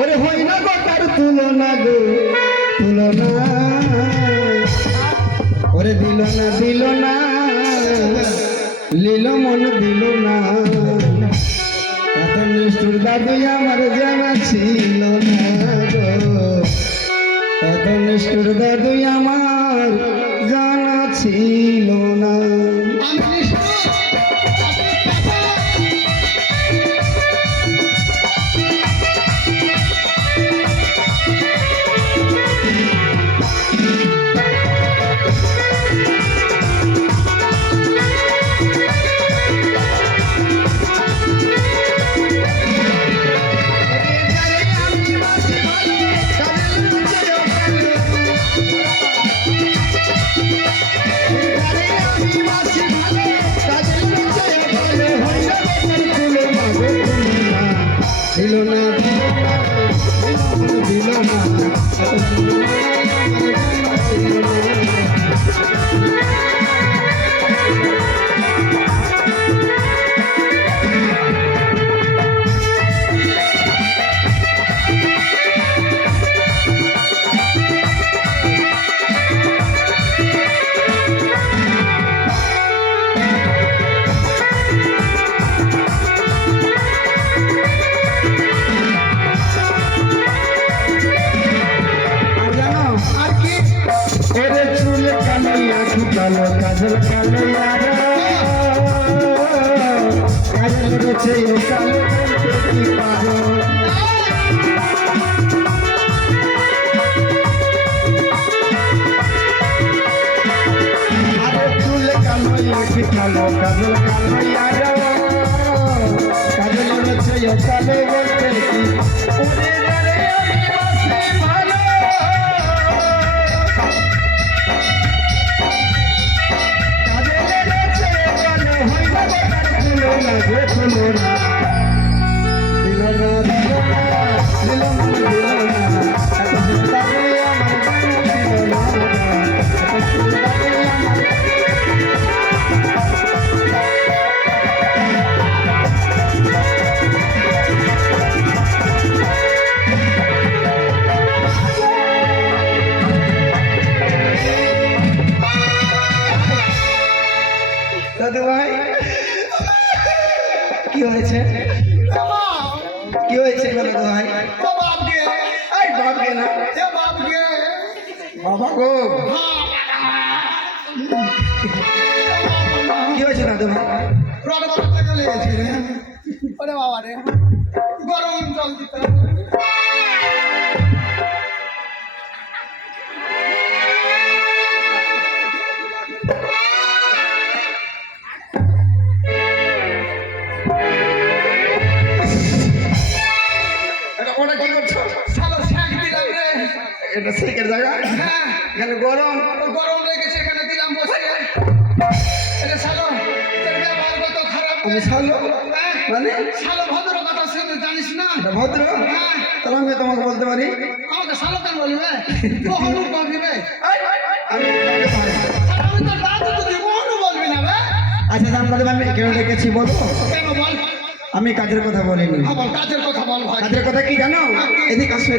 ওরে হই না গো তার তুলনা গো তুলনা ওরে দিল না লীল মন দিল না এত নিষ্ঠুর দাদু আমার জানা ছিল না গো এত নিষ্ঠুর দাদু আমার জানা ছিল না। কালো কাজল কালো কাজল রয়েছে কালো কি পাগল আরে চুল কালো আখি কালো কাজল কালো কাজল রয়েছে কালো বলতে কি উড়ে গেলে আমি বাসি ভালো দাদু ভাই কি হয়েছে কি হয়েছে দাদু ভাই বাপকে না বাবা গো কি হয়েছে দাদু ভাই বাবা রে গরম জল দিতে এটা সেকের জায়গা এখানে গরম গরম লেগেছে এখানে দিলাম বসে এটা শালো তোর ব্যবহার কত খারাপ আমি শালো মানে শালো ভদ্র কথা শুনে জানিস না ভদ্র তাহলে আমি তোমাকে বলতে পারি আমাকে শালো কেন বলবে কখনো বলবি রে আমি তো দাদু তুই কখনো বলবি না রে আচ্ছা জানতে আমি কেন ডেকেছি বলবো কেন বল আমি কাজের কথা বলিনি কাজের কথা বল ভাই কাজের কথা কি জানো এদিকে আসো